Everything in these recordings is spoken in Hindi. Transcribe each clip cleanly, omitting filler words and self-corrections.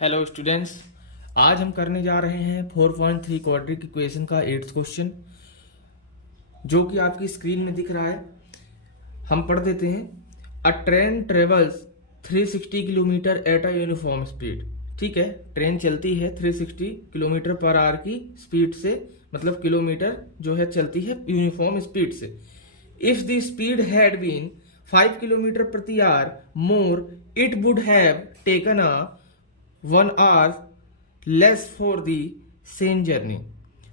हेलो स्टूडेंट्स, आज हम करने जा रहे हैं 4.3 क्वाड्रिक इक्वेशन का 8th क्वेश्चन, जो कि आपकी स्क्रीन में दिख रहा है। हम पढ़ देते हैं। अ train travels 360 kilometre at a uniform speed. ठीक है, ट्रेन चलती है 360 किलोमीटर पर आवर की स्पीड से, मतलब किलोमीटर जो है चलती है यूनिफॉर्म स्पीड से। If the speed had been 5 kilometre प्रति hour more, it would have taken a 1 hour less for the same journey.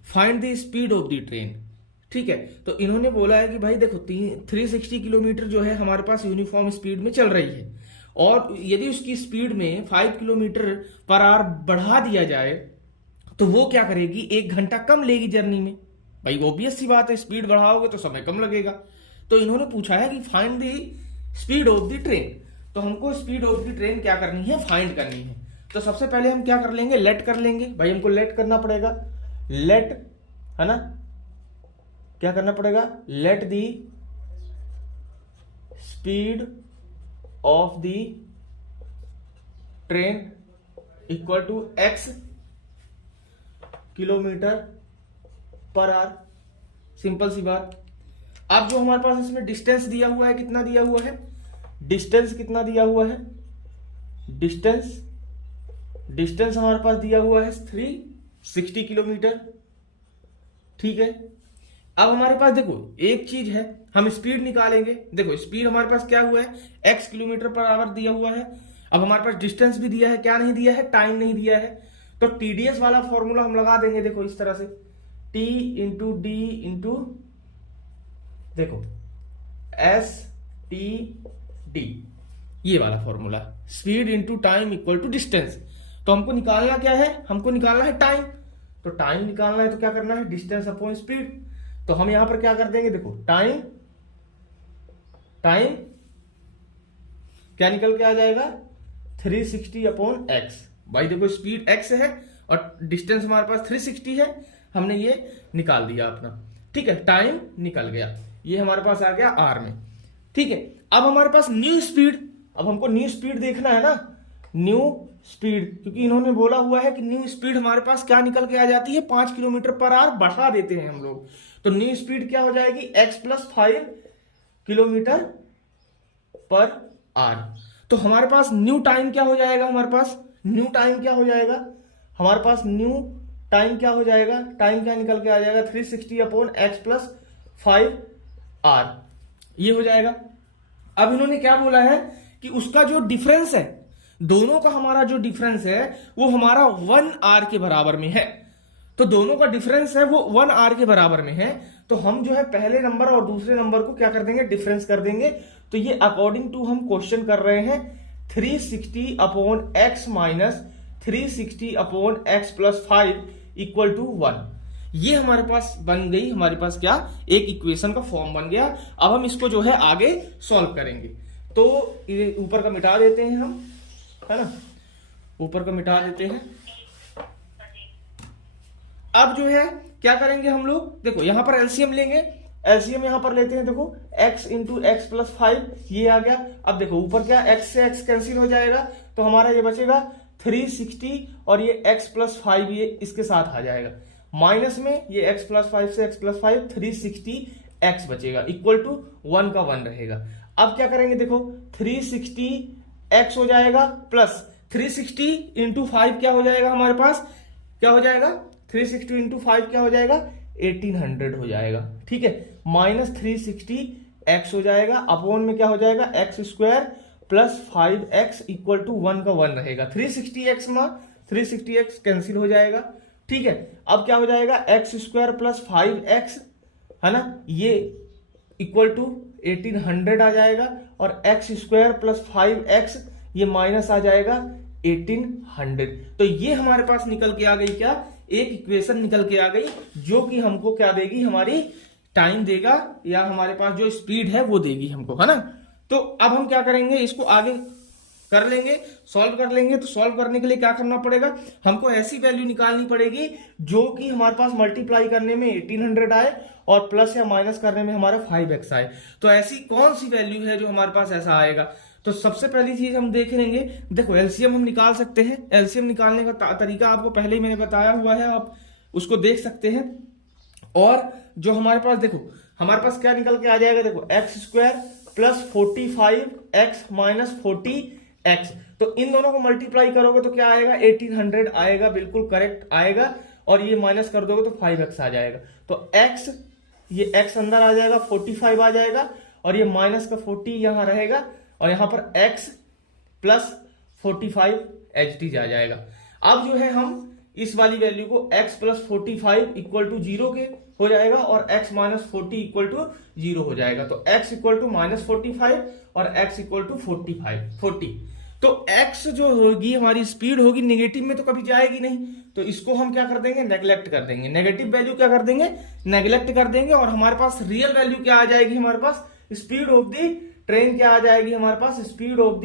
Find the speed of the train. ठीक है, तो इन्होंने बोला है कि भाई देखो 360 किलोमीटर जो है हमारे पास यूनिफॉर्म स्पीड में चल रही है, और यदि उसकी स्पीड में 5 किलोमीटर पर आवर बढ़ा दिया जाए तो वो क्या करेगी, 1 घंटा कम लेगी जर्नी में। भाई ऑब्वियस सी बात है, स्पीड बढ़ाओगे तो समय कम लगेगा। तो इन्होंने पूछा है कि find the speed of the train. तो हमको स्पीड ऑफ द ट्रेन क्या करनी है, फाइंड करनी है। तो सबसे पहले हम क्या कर लेंगे, लेट कर लेंगे। भाई हमको लेट करना पड़ेगा, लेट, है ना, क्या करना पड़ेगा, let the speed of the train equal to x kilometre per hour. Simple सी बात। अब जो हमारे पास इसमें डिस्टेंस दिया हुआ है, कितना दिया हुआ है, डिस्टेंस कितना दिया हुआ है, डिस्टेंस हमारे पास दिया हुआ है 360 किलोमीटर। ठीक है, अब हमारे पास देखो एक चीज है, हम स्पीड निकालेंगे। देखो स्पीड हमारे पास क्या हुआ है, x किलोमीटर पर आवर दिया हुआ है। अब हमारे पास डिस्टेंस भी दिया है, क्या नहीं दिया है, टाइम नहीं दिया है। तो टीडीएस वाला फॉर्मूला हम लगा देंगे। देखो इस तरह से, t इंटू डी इंटू, देखो एस टी डी, ये वाला formula, speed into time equal to distance. तो हमको निकालना क्या है, हमको निकालना है टाइम। तो टाइम निकालना है तो क्या करना है, डिस्टेंस अपॉन स्पीड। तो हम यहां पर क्या कर देंगे, देखो टाइम क्या निकल के आ जाएगा, 360 अपॉन एक्स। भाई देखो स्पीड एक्स है और डिस्टेंस हमारे पास 360 है, हमने ये निकाल दिया अपना। ठीक है, टाइम निकल गया, ये हमारे पास आ गया आर में। ठीक है, अब हमारे पास न्यू स्पीड, अब हमको न्यू स्पीड देखना है ना, न्यू स्पीड, क्योंकि इन्होंने बोला हुआ है कि न्यू स्पीड हमारे पास क्या निकल के आ जाती है, 5 किलोमीटर पर आवर बढ़ा देते हैं हम लोग। तो न्यू स्पीड क्या हो जाएगी, x plus 5 kilometre per our. तो हमारे पास न्यू टाइम क्या हो जाएगा, हमारे पास न्यू टाइम क्या हो जाएगा, हमारे पास न्यू टाइम क्या हो जाएगा, टाइम क्या निकल के आ जाएगा, 360 अपॉन एक्स प्लस 5 आर, ये हो जाएगा। अब इन्होंने क्या बोला है कि उसका जो डिफरेंस है, दोनों का हमारा जो डिफरेंस है वो हमारा 1 आर के बराबर में है। तो दोनों का डिफरेंस है वो 1 आर के बराबर में है। तो हम जो है पहले नंबर और दूसरे नंबर को क्या कर देंगे, डिफरेंस कर देंगे। तो ये अकॉर्डिंग टू हम क्वेश्चन कर रहे हैं 360 upon x minus 360 upon x plus 5 equal to 1। ये हमारे पास बन गई, हमारे पास क्या, एक इक्वेशन का फॉर्म बन गया। अब हम इसको जो है आगे सॉल्व करेंगे। तो ये ऊपर का मिटा देते हैं हम, है ना, ऊपर का मिटा देते हैं। अब जो है क्या करेंगे हम लोग, देखो यहां पर एलसीएम लेंगे, एलसीएम यहां पर लेते हैं। देखो x इंटू एक्स प्लस 5 ये आ गया। अब देखो ऊपर क्या, x से x कैंसिल हो जाएगा, तो हमारा ये बचेगा 360 और ये x प्लस 5 ये इसके साथ आ जाएगा। माइनस में ये x प्लस 5 से x प्लस 5 360x बचेगा, इक्वल टू 1 का 1 रहेगा। अब क्या करेंगे, देखो 360x हो जाएगा प्लस 360 इंटू 5 क्या हो जाएगा हमारे पास, क्या हो जाएगा, 360 इंटू 5 क्या हो जाएगा, 1800 हो जाएगा। ठीक है, माइनस 360x हो जाएगा, अपॉन में क्या हो जाएगा, x square plus 5x equal to 1 का 1 रहेगा। 360x में 360x कैंसिल हो जाएगा। ठीक है, अब क्या हो जाएगा, एक्स स्क्वायर प्लस 5x, है ना, ये इक्वल टू 1800 आ जाएगा, और एक्स स्क्वायर प्लस 5x ये माइनस आ जाएगा 1800। तो ये हमारे पास निकल के आ गई क्या, एक इक्वेशन निकल के आ गई, जो कि हमको क्या देगी, हमारी टाइम देगा, या हमारे पास जो स्पीड है वो देगी हमको, है ना। तो अब हम क्या करेंगे, इसको आगे कर लेंगे, सॉल्व कर लेंगे। तो सॉल्व करने के लिए क्या करना पड़ेगा, हमको ऐसी वैल्यू निकालनी पड़ेगी जो कि हमारे पास मल्टीप्लाई करने में 1800 आए और प्लस या माइनस करने में हमारा 5x आए। तो ऐसी कौन सी वैल्यू है जो हमारे पास ऐसा आएगा, तो सबसे पहली चीज हम देख लेंगे, देखो एलसीएम हम निकाल सकते हैं। एलसीएम निकालने का तरीका आपको पहले ही मैंने बताया हुआ है, आप उसको देख सकते हैं। और जो हमारे पास देखो, हमारे पास क्या निकल के आ जाएगा, देखो x square plus 45 x minus 40 x. तो इन दोनों को मल्टीप्लाई करोगे तो क्या आएगा, 1800 आएगा, बिल्कुल करेक्ट आएगा। और ये माइनस कर दोगे तो 5x आ जाएगा। तो x, ये x अंदर आ जाएगा, 45 आ जाएगा, और ये माइनस का 40 यहां रहेगा, और यहां पर x प्लस 45 HT आ जाएगा। अब जो है हम इस वाली वैल्यू को x प्लस 45 इक्वल टू 0 के हो जाएगा, और x माइनस 40 इक्वल टू 0 हो जाएगा। तो x इक्वल टू माइनस 45 और x इक्वल टू 40। तो x जो होगी हमारी स्पीड होगी, नेगेटिव में तो कभी जाएगी नहीं, तो इसको हम क्या कर देंगे, नेग्लेक्ट कर देंगे। नेगेटिव वैल्यू क्या कर देंगे, नेग्लेक्ट कर देंगे। और हमारे पास रियल वैल्यू क्या आ जाएगी, हमारे पास स्पीड ऑफ द ट्रेन क्या आ जाएगी, हमारे पास स्पीड ऑफ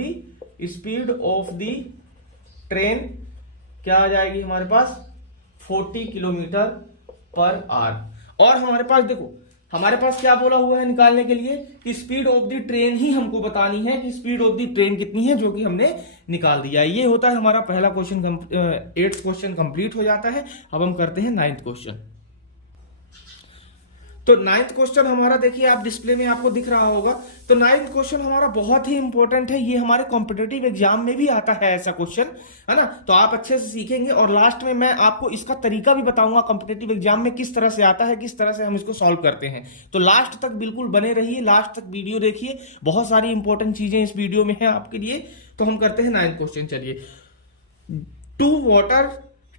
द ट्रेन क्या आ जाएगी हमारे पास, 40 किलोमीटर पर आवर। और हमारे पास देखो, हमारे पास क्या बोला हुआ है निकालने के लिए कि स्पीड ऑफ द ट्रेन ही हमको बतानी है कि स्पीड ऑफ द ट्रेन कितनी है, जो कि हमने निकाल दिया। ये होता है हमारा पहला क्वेश्चन, 8th क्वेश्चन कंप्लीट हो जाता है। अब हम करते हैं 9th क्वेश्चन। तो 9th क्वेश्चन हमारा देखिए, आप डिस्प्ले में आपको दिख रहा होगा। तो 9th क्वेश्चन हमारा बहुत ही इंपॉर्टेंट है, ये हमारे कॉम्पिटेटिव एग्जाम में भी आता है ऐसा क्वेश्चन, है ना। तो आप अच्छे से सीखेंगे, और लास्ट में मैं आपको इसका तरीका भी बताऊंगा कॉम्पिटेटिव एग्जाम में किस तरह से आता है, किस तरह से हम इसको सॉल्व करते हैं। तो लास्ट तक बिल्कुल बने रहिए, लास्ट तक वीडियो देखिए, बहुत सारी इंपॉर्टेंट चीजें इस वीडियो में है आपके लिए। तो हम करते हैं 9th क्वेश्चन। चलिए, 2 water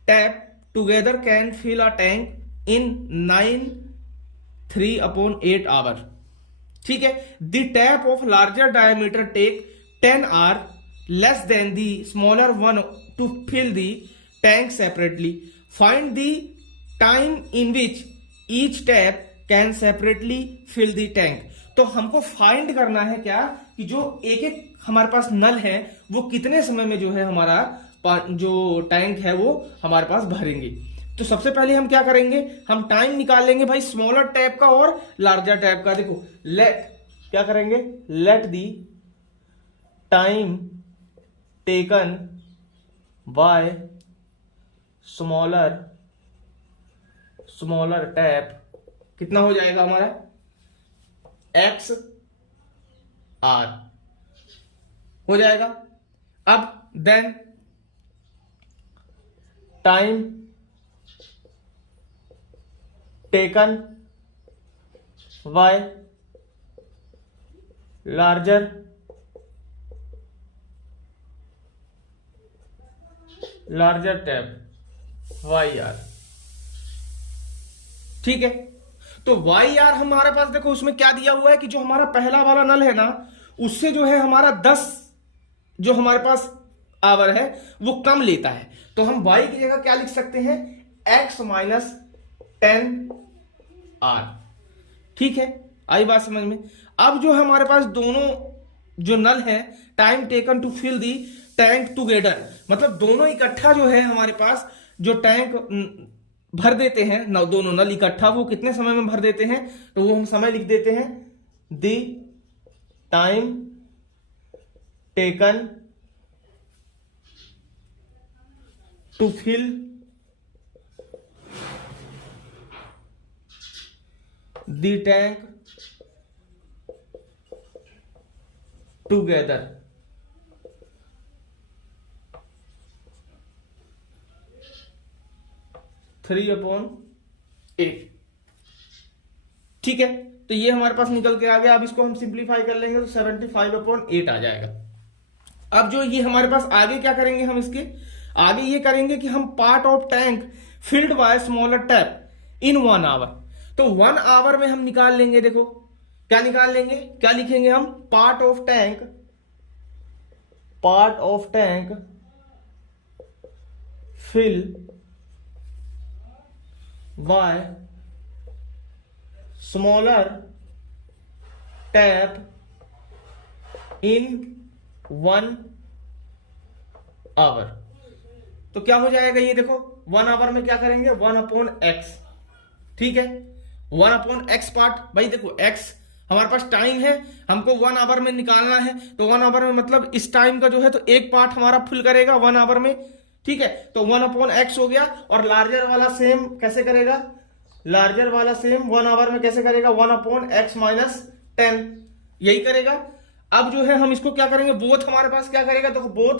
tap together can fill a tank in 3/8 hour. ठीक है, the tap of larger diameter take 10 hour less than the smaller one to fill the tank separately. Find the time in which each tap can separately fill the tank. तो हमको फाइंड करना है क्या, कि जो एक एक हमारे पास नल है वो कितने समय में जो है हमारा जो टैंक है वो हमारे पास भरेंगे। तो सबसे पहले हम क्या करेंगे, हम टाइम निकाल लेंगे भाई स्मॉलर टैप का और लार्जर टैप का। देखो क्या करेंगे, let the time taken by smaller tap कितना हो जाएगा हमारा, x r हो जाएगा। अब then time taken by larger tap y r. ठीक है, तो वाई आर हमारे पास देखो उसमें क्या दिया हुआ है कि जो हमारा पहला वाला नल है ना, उससे जो है हमारा 10 जो हमारे पास आवर है वो कम लेता है। तो हम y की जगह क्या लिख सकते हैं, x माइनस 10 आर। ठीक है, आई बात समझ में। अब जो हमारे पास दोनों जो नल है, time taken to fill the tank together, मतलब दोनों इकट्ठा जो है हमारे पास जो टैंक भर देते हैं, दोनों नल इकट्ठा वो कितने समय में भर देते हैं, तो वो हम समय लिख देते हैं, the time taken to fill the tank together. Three upon 8। ठीक है, तो ये हमारे पास निकल के आ गया। अब इसको हम सिंप्लीफाई कर लेंगे तो 75/8 आ जाएगा। अब जो ये हमारे पास आगे क्या करेंगे, हम इसके आगे ये करेंगे कि हम part of tank filled by smaller tap in 1 hour. तो 1 आवर में हम निकाल लेंगे, देखो क्या निकाल लेंगे, क्या लिखेंगे हम, part of tank fill by smaller tap in 1 hour. तो क्या हो जाएगा, ये देखो 1 आवर में क्या करेंगे, 1/x। ठीक है, 1/x पार्ट, भाई देखो x हमारे पास टाइम है, हमको 1 आवर में निकालना है, तो 1 आवर में मतलब इस टाइम का जो है तो एक पार्ट हमारा फुल करेगा 1 आवर में, ठीक है। तो 1/x हो गया, और लार्जर वाला सेम कैसे करेगा, लार्जर वाला सेम 1 आवर में कैसे करेगा, 1/x माइनस 10 यही करेगा। अब जो है हम इसको क्या करेंगे, बोथ हमारे पास क्या करेगा, तो बोथ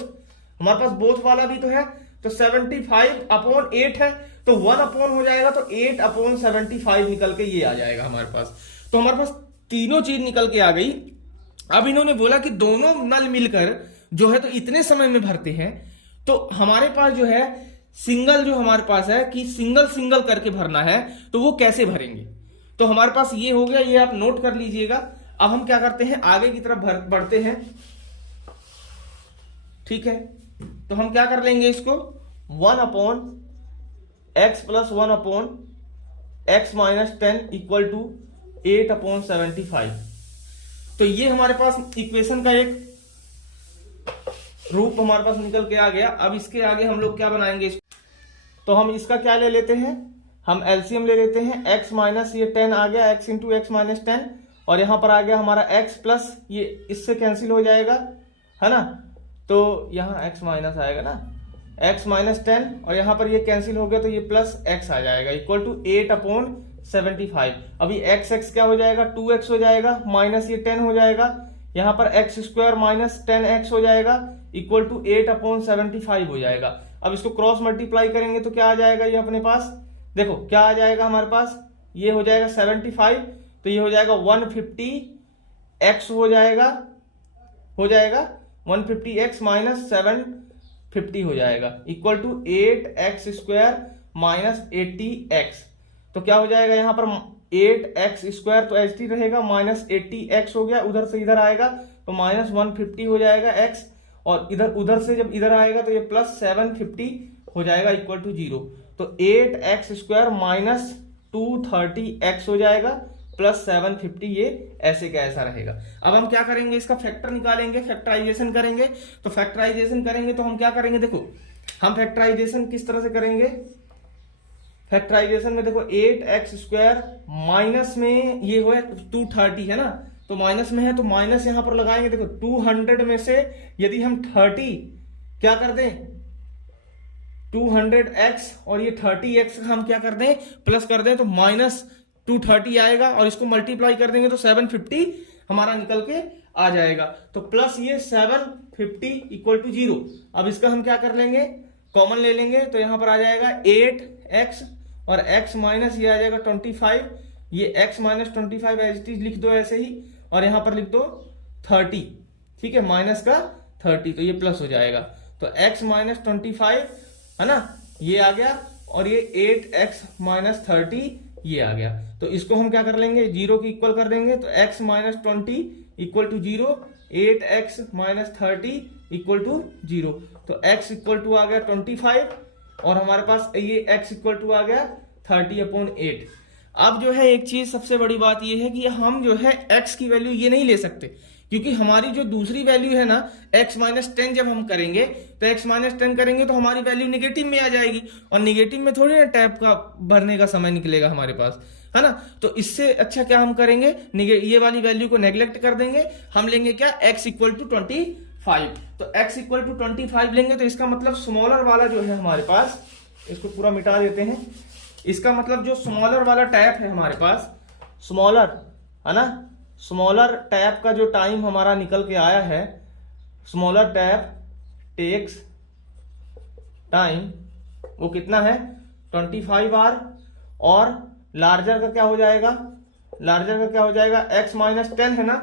हमारे पास बोथ वाला भी तो है, तो 75/8 है, तो 1 हो जाएगा, तो 8/75 निकल के ये आ जाएगा हमारे पास। तो हमारे पास तीनों चीज निकल के आ गई। अब इन्होंने बोला कि दोनों नल मिलकर जो है तो इतने समय में भरते हैं, तो हमारे पास जो है सिंगल जो हमारे पास है कि सिंगल सिंगल करके भरना है, तो वो कैसे भरेंगे। तो हमारे पास ये हो गया, ये आप नोट कर लीजिएगा। अब हम क्या करते हैं, आगे की तरफ बढ़ते हैं, ठीक है। तो हम क्या कर लेंगे इसको, 1/x + 1/x minus 10 equal to 8/75। तो ये हमारे पास इक्वेशन का एक रूप हमारे पास निकल के आ गया। अब इसके आगे हम लोग क्या बनाएंगे, तो हम इसका क्या ले लेते हैं, हम एलसीएम ले लेते हैं। x माइनस ये 10 आ गया, x इंटू एक्स माइनस 10, और यहां पर आ गया हमारा x प्लस ये इससे कैंसिल हो जाएगा, है ना। तो यहाँ x माइनस आएगा ना, x माइनस 10, और यहां पर ये कैंसिल हो गया, तो ये प्लस x आ जाएगा इक्वल टू 8/75। अभी x क्या हो जाएगा, 2x हो जाएगा, माइनस ये 10 हो जाएगा, यहां पर x² माइनस 10x हो जाएगा इक्वल टू 8/75 हो जाएगा। अब इसको क्रॉस मल्टीप्लाई करेंगे तो क्या आ जाएगा, ये अपने पास देखो क्या आ जाएगा हमारे पास, ये हो जाएगा 75, तो ये हो जाएगा 150x हो जाएगा 150x माइनस 750 हो जाएगा equal to 8x² minus 80x। तो क्या हो जाएगा यहाँ पर 8x² तो एच रहेगा, माइनस 80x हो गया, उधर से इधर आएगा तो माइनस 150 हो जाएगा x, और उधर से जब इधर आएगा तो ये प्लस 750 हो जाएगा इक्वल टू 0। तो 8x² माइनस 230x हो जाएगा प्लस 750, ये ऐसे का ऐसा रहेगा। अब हम क्या करेंगे, इसका फैक्टर निकालेंगे, फैक्टराइजेशन करेंगे। तो फैक्टराइजेशन करेंगे तो हम क्या करेंगे, देखो हम फैक्टराइजेशन किस तरह से करेंगे, फैक्टराइजेशन में देखो 8x² माइनस में ये हो 230 है ना, तो माइनस में है तो माइनस यहां पर लगाएंगे। देखो 200 में से यदि हम 30 क्या कर दें 200x और ये 30x हम क्या कर दें प्लस कर दें, तो माइनस 230 आएगा, और इसको मल्टीप्लाई कर देंगे तो 750 हमारा निकल के आ जाएगा। तो प्लस ये 750 इक्वल टू 0। अब इसका हम क्या कर लेंगे, कॉमन ले लेंगे, तो यहां पर आ जाएगा 8x और x माइनस ये आ जाएगा 25, ये x minus 25 as it is लिख दो ऐसे ही, और यहां पर लिख दो 30, ठीक है, माइनस का 30, तो ये प्लस हो जाएगा। तो x माइनस 25 है ना, ये आ गया, और ये 8x माइनस 30 ये आ गया। तो इसको हम क्या कर लेंगे, 0 की इक्वल कर देंगे, तो x minus 20 equal to 0, 8x minus 30 equal to 0। तो x इक्वल टू आ गया 25, और हमारे पास ये x इक्वल टू आ गया 30/8। अब जो है एक चीज सबसे बड़ी बात ये है कि हम जो है x की वैल्यू ये नहीं ले सकते, क्योंकि हमारी जो दूसरी वैल्यू है ना x माइनस 10 जब हम करेंगे तो x माइनस 10 करेंगे तो हमारी वैल्यू निगेटिव में आ जाएगी, और निगेटिव में थोड़ी ना टैप का भरने का समय निकलेगा हमारे पास, है ना। तो इससे अच्छा क्या हम करेंगे, ये वाली वैल्यू को नेग्लेक्ट कर देंगे, हम लेंगे क्या x इक्वल टू 25। तो x इक्वल टू 25 लेंगे, तो इसका मतलब स्मॉलर वाला जो है हमारे पास, इसको पूरा मिटा देते हैं, इसका मतलब जो स्मॉलर वाला टैप है हमारे पास, स्मॉलर है ना, स्मॉलर टैप का जो टाइम हमारा निकल के आया है, स्मॉलर टैप टेक्स टाइम वो कितना है 25 आवर, और लार्जर का क्या हो जाएगा, लार्जर का क्या हो जाएगा x माइनस 10 है ना,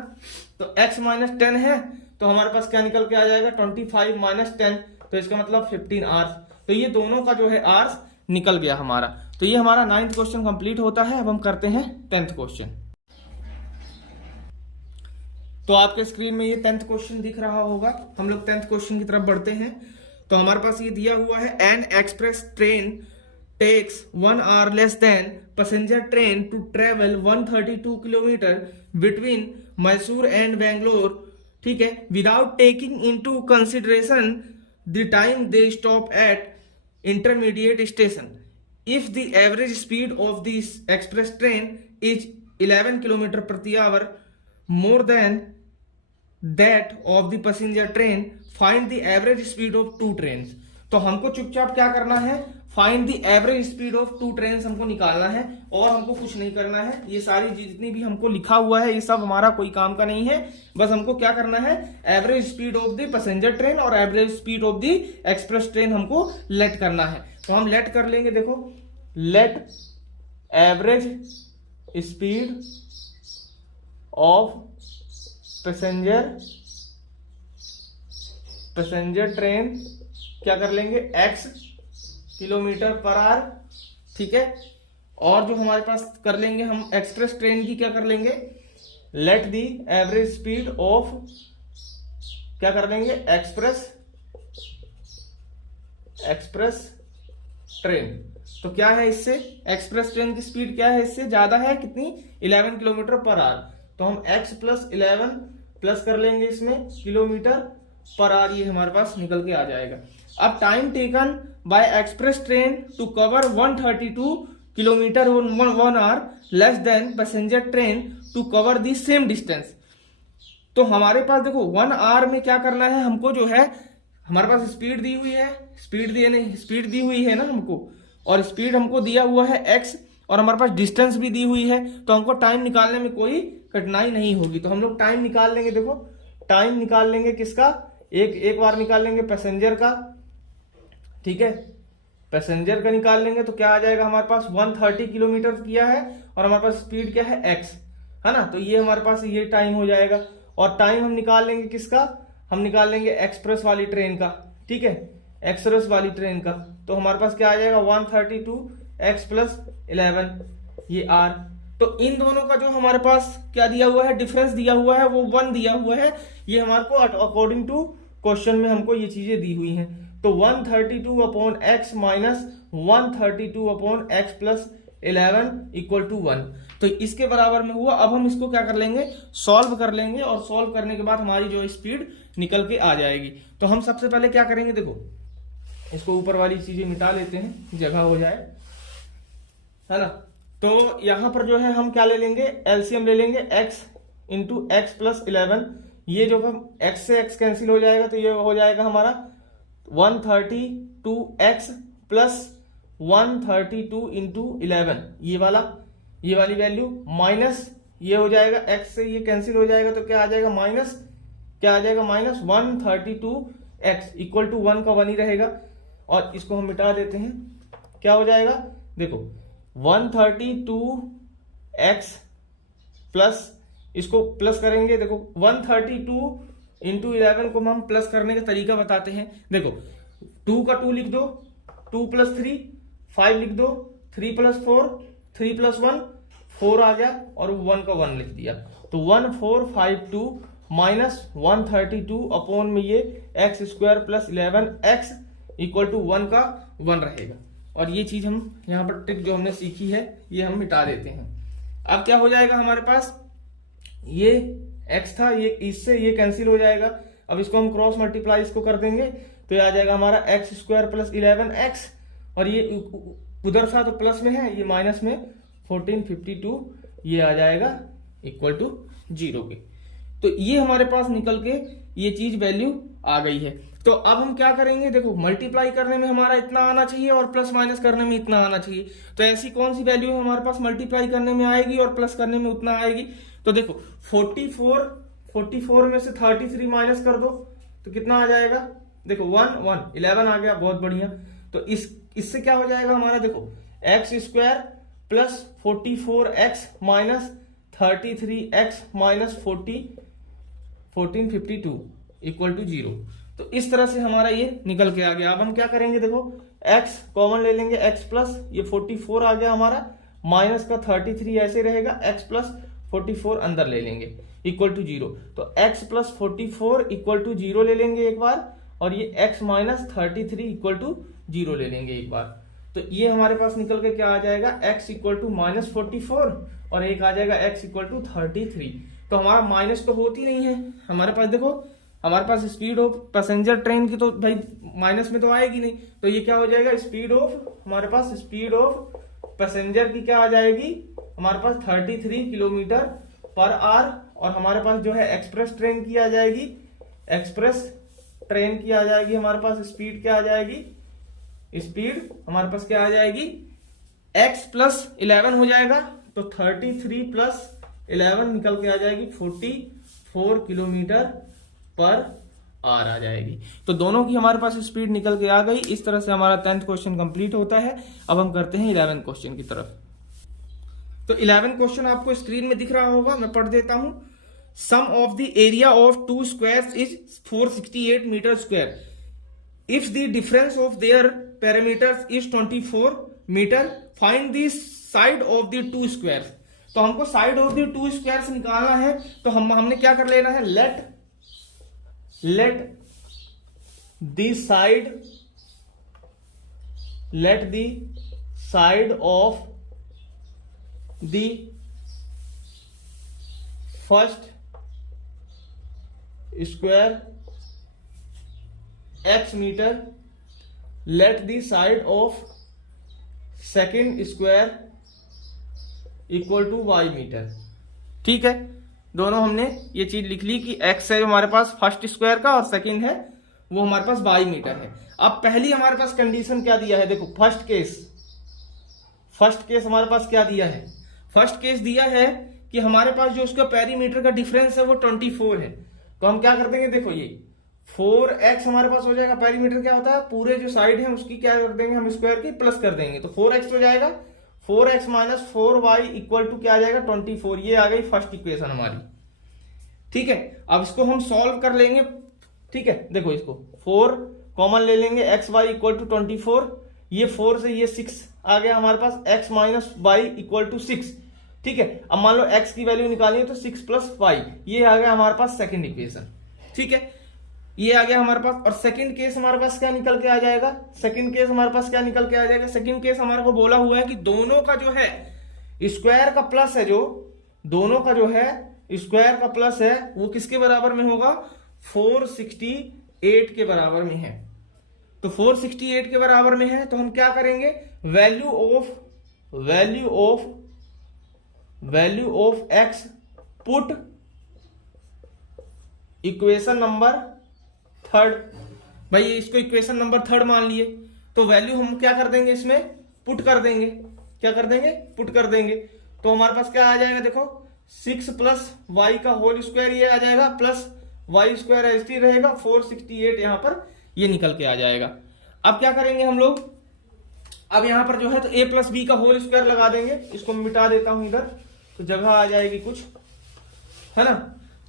तो x माइनस 10 है, तो हमारे पास क्या निकल के आ जाएगा 25 माइनस 10, तो इसका मतलब 15 आवर्स। तो ये दोनों का जो है आवर्स निकल गया हमारा। तो ये हमारा 9th क्वेश्चन कंप्लीट होता है। अब हम करते हैं 10th क्वेश्चन। तो आपके स्क्रीन में ये 10th क्वेश्चन दिख रहा होगा, हम लोग 10th क्वेश्चन की तरफ बढ़ते हैं। तो हमारे पास ये दिया हुआ है, an express train takes 1 hour less than passenger train to travel 132 kilometre between Mysore and Bangalore, ठीक है, without taking into consideration the time they stop at intermediate station. If the average speed of this express train is 11 kilometre प्रति hour more than that of the passenger train, find the average speed of two trains। तो हमको चुपचाप क्या करना है, find the average speed of two trains हमको निकालना है, और हमको कुछ नहीं करना है। ये सारी जितनी भी हमको लिखा हुआ है ये सब हमारा कोई काम का नहीं है। बस हमको क्या करना है, average speed of the passenger train और average speed of the express train हमको लेट करना है। तो हम लेट कर लेंगे, देखो let average speed of passenger train क्या कर लेंगे, x किलोमीटर पर आवर, ठीक है। और जो हमारे पास कर लेंगे हम एक्सप्रेस ट्रेन की क्या कर लेंगे, let the average speed of क्या कर लेंगे, एक्सप्रेस ट्रेन। तो क्या है इससे, एक्सप्रेस ट्रेन की स्पीड क्या है, इससे ज्यादा है, कितनी, 11 किलोमीटर पर आवर। तो हम x प्लस 11 प्लस कर लेंगे इसमें किलोमीटर पर आवर, ये हमारे पास निकल के आ जाएगा। अब time taken by express train to cover 132 kilometre 1 hour less than passenger train to cover the same distance. तो हमारे पास देखो 1 आवर में क्या करना है हमको, जो है हमारे पास स्पीड दी हुई है, स्पीड दी हुई है ना हमको, और स्पीड हमको दिया हुआ है x, और हमारे पास डिस्टेंस भी दी हुई है। तो हमको टाइम निकालने में कोई कठिनाई नहीं होगी। तो हम लोग टाइम निकाल लेंगे, देखो टाइम निकाल लेंगे किसका, एक बार निकाल लेंगे पैसेंजर का, ठीक है, पैसेंजर का निकाल लेंगे। तो क्या आ जाएगा हमारे पास, 130 किलोमीटर किया है और हमारे पास स्पीड क्या है, x है ना। तो ये हमारे पास ये टाइम हो जाएगा। और टाइम हम निकाल लेंगे किसका, हम निकाल लेंगे एक्सप्रेस वाली ट्रेन का, ठीक है, एक्सप्रेस वाली ट्रेन का। तो हमारे पास क्या आ जाएगा, 132 x प्लस 11 ये r। तो इन दोनों का जो हमारे पास क्या दिया हुआ है, डिफरेंस दिया हुआ है, वो 1 दिया हुआ है। ये हमारे को अकॉर्डिंग टू क्वेश्चन में हमको ये चीजें दी हुई हैं। तो 132 upon x minus 132 upon x plus 11 equal to 1। तो इसके बराबर में हुआ। अब हम इसको क्या कर लेंगे, सॉल्व कर लेंगे, और सॉल्व करने के बाद हमारी जो स्पीड निकल के आ जाएगी। तो हम सबसे पहले क्या करेंगे, देखो इसको ऊपर वाली चीजें मिटा लेते हैं, जगह हो जाए, है ना। तो यहां पर जो है हम क्या ले लेंगे, एलसीएम ले लेंगे, x इंटू एक्स प्लस 11। ये जो हम x से x कैंसिल हो जाएगा, तो ये हो जाएगा हमारा 132x प्लस 132 इंटू 11, ये वाली वैल्यू, माइनस ये हो जाएगा, x से ये कैंसिल हो जाएगा, तो क्या आ जाएगा, माइनस क्या आ जाएगा, माइनस 132x इक्वल टू 1 का 1 ही रहेगा। और इसको हम मिटा देते हैं, क्या हो जाएगा, देखो 132x प्लस, इसको प्लस करेंगे, देखो 132 इंटू 11 को हम प्लस करने का तरीका बताते हैं। देखो 2 का 2 लिख दो, 2 प्लस 3 5 लिख दो, 3 प्लस 4 3 प्लस 1 4 आ गया, और 1 का 1 लिख दिया। तो 1452 माइनस 132 अपॉन में ये x square plus 11x equal to 1 का 1 रहेगा। और ये चीज हम यहाँ पर ट्रिक जो हमने सीखी है ये हम मिटा देते हैं। अब क्या हो जाएगा हमारे पास, ये x था, ये इससे ये कैंसिल हो जाएगा। अब इसको हम क्रॉस मल्टीप्लाई इसको कर देंगे, तो ये आ जाएगा हमारा एक्स स्क्वायर प्लस 11x, और ये उधर था तो प्लस में है, ये माइनस में 1452 ये आ जाएगा इक्वल टू 0 के। तो ये हमारे पास निकल के ये चीज वैल्यू आ गई है। तो अब हम क्या करेंगे, देखो मल्टीप्लाई करने में हमारा इतना आना चाहिए और प्लस माइनस करने में इतना आना चाहिए। तो ऐसी कौन सी वैल्यू हमारे पास मल्टीप्लाई करने में आएगी और प्लस करने में उतना आएगी। तो देखो 44 में से 33 माइनस कर दो तो कितना आ जाएगा, देखो 11 आ गया, बहुत बढ़िया। तो इससे क्या हो जाएगा हमारा, देखो x square plus 44x minus 33x minus 1452 equal to 0। तो इस तरह से हमारा ये निकल के आ गया। अब हम क्या करेंगे, देखो x कॉमन ले लेंगे, x प्लस ये 44 आ गया हमारा, माइनस का 33 ऐसे रहेगा, x प्लस 44 अंदर ले लेंगे इक्वल टू 0। तो x प्लस 44 इक्वल टू 0 ले लेंगे एक बार, और ये x माइनस 33 इक्वल टू 0 ले लेंगे एक बार। तो ये हमारे पास निकल के क्या आ जाएगा, x इक्वल टू माइनस 44 और एक आ जाएगा x इक्वल टू 33। तो हमारा माइनस तो होती नहीं है हमारे पास, देखो हमारे पास स्पीड ऑफ पैसेंजर ट्रेन की तो भाई माइनस में तो आएगी नहीं। तो ये क्या हो जाएगा, स्पीड ऑफ, हमारे पास स्पीड ऑफ पैसेंजर की क्या आ जाएगी हमारे पास 33 किलोमीटर पर आवर और हमारे पास जो है एक्सप्रेस ट्रेन की आ जाएगी, एक्सप्रेस ट्रेन की आ जाएगी हमारे पास स्पीड क्या आ जाएगी, स्पीड हमारे पास क्या आ जाएगी, x प्लस 11 हो जाएगा, तो 33 प्लस 11 निकल के आ जाएगी 44 किलोमीटर पर आवर आ जाएगी। तो दोनों की हमारे पास स्पीड निकल के आ गई। इस तरह से हमारा 10th क्वेश्चन कंप्लीट होता है। अब हम करते हैं 11th क्वेश्चन की तरफ। तो 11th क्वेश्चन आपको स्क्रीन में दिख रहा होगा, मैं पढ़ देता हूं। Sum of the area of two squares is 468 metre square if the difference of their parameters is 24 metre, find the side of the two squares. तो हमको side of the two squares निकालना है, तो हमने क्या कर लेना है, let the side of the first square x meter, let the side of second square equal to y metre. ठीक है, दोनों हमने ये चीज लिख ली कि x है हमारे पास फर्स्ट स्क्वायर का और सेकंड है वो हमारे पास y मीटर है। अब पहली हमारे पास कंडीशन क्या दिया है, देखो फर्स्ट केस हमारे पास क्या दिया है, फर्स्ट केस दिया है कि हमारे पास जो उसका पेरीमीटर का डिफरेंस है वो 24 है। तो हम क्या कर देंगे, देखो ये 4x हमारे पास हो जाएगा, पेरीमीटर क्या होता है, पूरे जो साइड है उसकी क्या कर देंगे हम, स्क्वायर की प्लस कर देंगे, तो 4x हो जाएगा, 4x minus 4y equal to क्या आ जाएगा 24। ये आ गई फर्स्ट इक्वेशन हमारी। ठीक है, अब इसको हम सॉल्व कर लेंगे। ठीक है, देखो इसको 4 कॉमन ले लेंगे, एक्स वाई इक्वल टू 24, ये 4 से ये 6 आ गया हमारे पास, x minus y equal to 6। ठीक है, अब मान लो x की वैल्यू निकालनी है तो 6 प्लस वाई, ये आ गया हमारे पास सेकंड इक्वेशन। ठीक है, ये आ गया हमारे पास। और सेकंड केस हमारे पास क्या निकल के आ जाएगा, सेकंड केस हमारे पास क्या निकल के आ जाएगा, सेकंड केस हमारे को बोला हुआ है कि दोनों का जो है स्क्वायर का प्लस है, जो दोनों का जो है स्क्वायर का प्लस है वो किसके बराबर में होगा, 468 के बराबर में है। तो 468 के बराबर में है, तो हम क्या करेंगे, value of x put equation number third. भाई इसको इक्वेशन नंबर थर्ड मान लिए, तो वैल्यू हम क्या कर देंगे, इसमें पुट कर देंगे। क्या कर देंगे, पुट कर देंगे। तो हमारे पास क्या आ जाएगा, देखो 6 प्लस वाई का होल स्क्वायर ये आ जाएगा, plus y square as it रहेगा, 468 यहां पर ये निकल के आ जाएगा। अब क्या करेंगे हम लोग, अब यहां पर जो है तो a प्लस बी का होल स्क्वायर लगा देंगे। इसको मिटा देता हूं इधर, तो जगह आ जाएगी कुछ, है ना।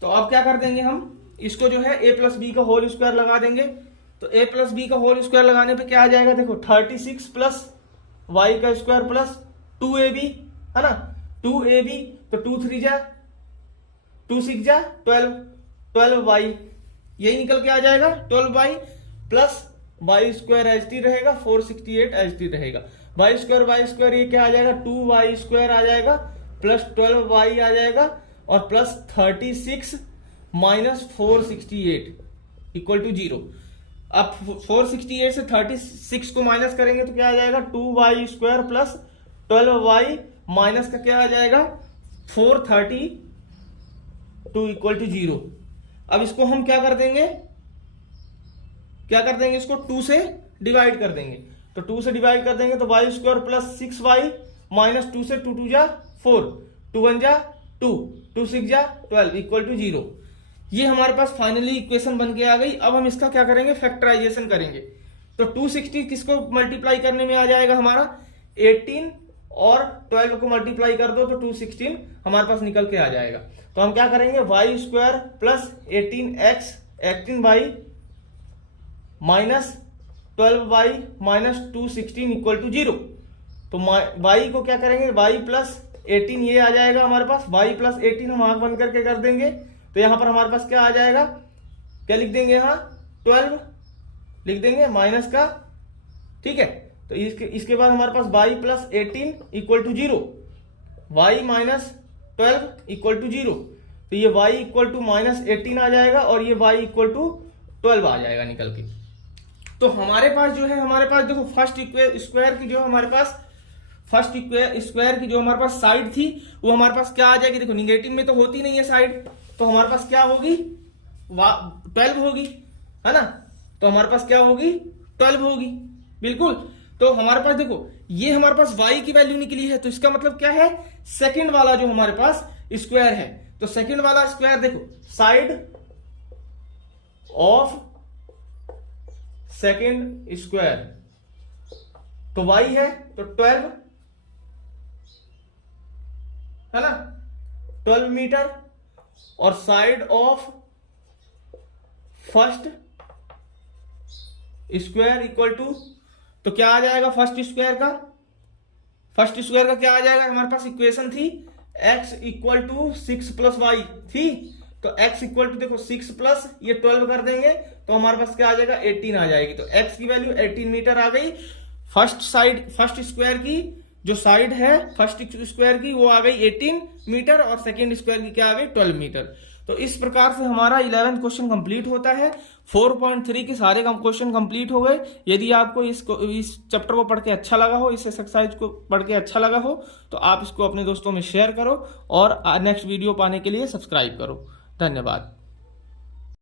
तो अब क्या कर देंगे हम, इसको जो है a प्लस बी का होल स्क्वायर लगा देंगे। तो a प्लस बी का होल स्क्वायर लगाने पे क्या आ जाएगा, देखो 36 प्लस वाई का स्क्वायर प्लस 2ab, है ना, 2ab, तो 2 3 जा 2 6 जा 12y, यही निकल के आ जाएगा 12y plus y square as it रहेगा, 468 एच टी रहेगा, वाई स्क्वायर ये क्या आ जाएगा, 2y स्क्वायर आ जाएगा प्लस 12y आ जाएगा और प्लस 36 माइनस 468 इक्वल टू 0। अब 468 से 36 को माइनस करेंगे तो क्या आ जाएगा, 2y square plus 12y minus का क्या आ जाएगा 432 इक्वल टू 0। अब इसको हम क्या कर देंगे, इसको 2 से डिवाइड कर देंगे। तो 2 से डिवाइड कर देंगे तो Y square plus 6y minus 2 से 2 2 जा 4, 2 1 जा 2, 2 6 जा 12 इक्वल टू 0। ये हमारे पास फाइनली इक्वेशन बन के आ गई। अब हम इसका क्या करेंगे, फैक्टराइजेशन करेंगे। तो 260 किसको मल्टीप्लाई करने में आ जाएगा हमारा, 18 और 12 को मल्टीप्लाई कर दो तो 216 हमारे पास निकल के आ जाएगा। तो हम क्या करेंगे, y square plus 18y minus 12y minus 216 equal to 0। तो y को क्या करेंगे, y प्लस 18 ये आ जाएगा हमारे पास, y प्लस 18 हम आंख बंद करके कर देंगे। तो यहां पर हमारे पास क्या आ जाएगा, क्या लिख देंगे, यहाँ 12 लिख देंगे माइनस का। ठीक है, तो इसके बाद हमारे पास y plus 18 equal to 0, y minus 12 equal to 0। तो ये y इक्वल टू माइनस 18 आ जाएगा और ये y इक्वल टू 12 आ जाएगा निकल के। तो हमारे पास जो है, हमारे पास देखो फर्स्ट स्क्वायर की जो हमारे पास फर्स्ट स्क्वायर की जो हमारे पास साइड थी वो हमारे पास क्या आ जाएगी, देखो निगेटिव में तो होती नहीं है साइड, तो हमारे पास क्या होगी 12 होगी, है ना। तो हमारे पास क्या होगी 12 होगी, बिल्कुल। तो हमारे पास देखो ये हमारे पास y की वैल्यू निकली है, तो इसका मतलब क्या है, सेकंड वाला जो हमारे पास स्क्वायर है, तो सेकंड वाला स्क्वायर देखो साइड ऑफ सेकंड स्क्वायर, तो y है तो 12, है ना, 12 मीटर, और side of first square equal to, तो क्या आ जाएगा फर्स्ट स्क्वायर का क्या आ जाएगा, हमारे पास इक्वेशन थी x equal to 6 plus y थी, तो x इक्वल टू देखो 6 प्लस ये 12 कर देंगे तो हमारे पास क्या आ जाएगा 18 आ जाएगी, तो x की वैल्यू 18 मीटर आ गई। फर्स्ट स्क्वायर की जो साइड है फर्स्ट स्क्वायर की वो आ गई 18 मीटर, और सेकेंड स्क्वायर की क्या आ गई 12 मीटर। तो इस प्रकार से हमारा 11th क्वेश्चन कंप्लीट होता है। 4.3 के सारे क्वेश्चन कंप्लीट हो गए। यदि आपको इस चैप्टर को पढ़ के अच्छा लगा हो, इस एक्सरसाइज को पढ़ के अच्छा लगा हो, तो आप इसको अपने दोस्तों में शेयर करो और नेक्स्ट वीडियो पाने के लिए सब्सक्राइब करो। धन्यवाद।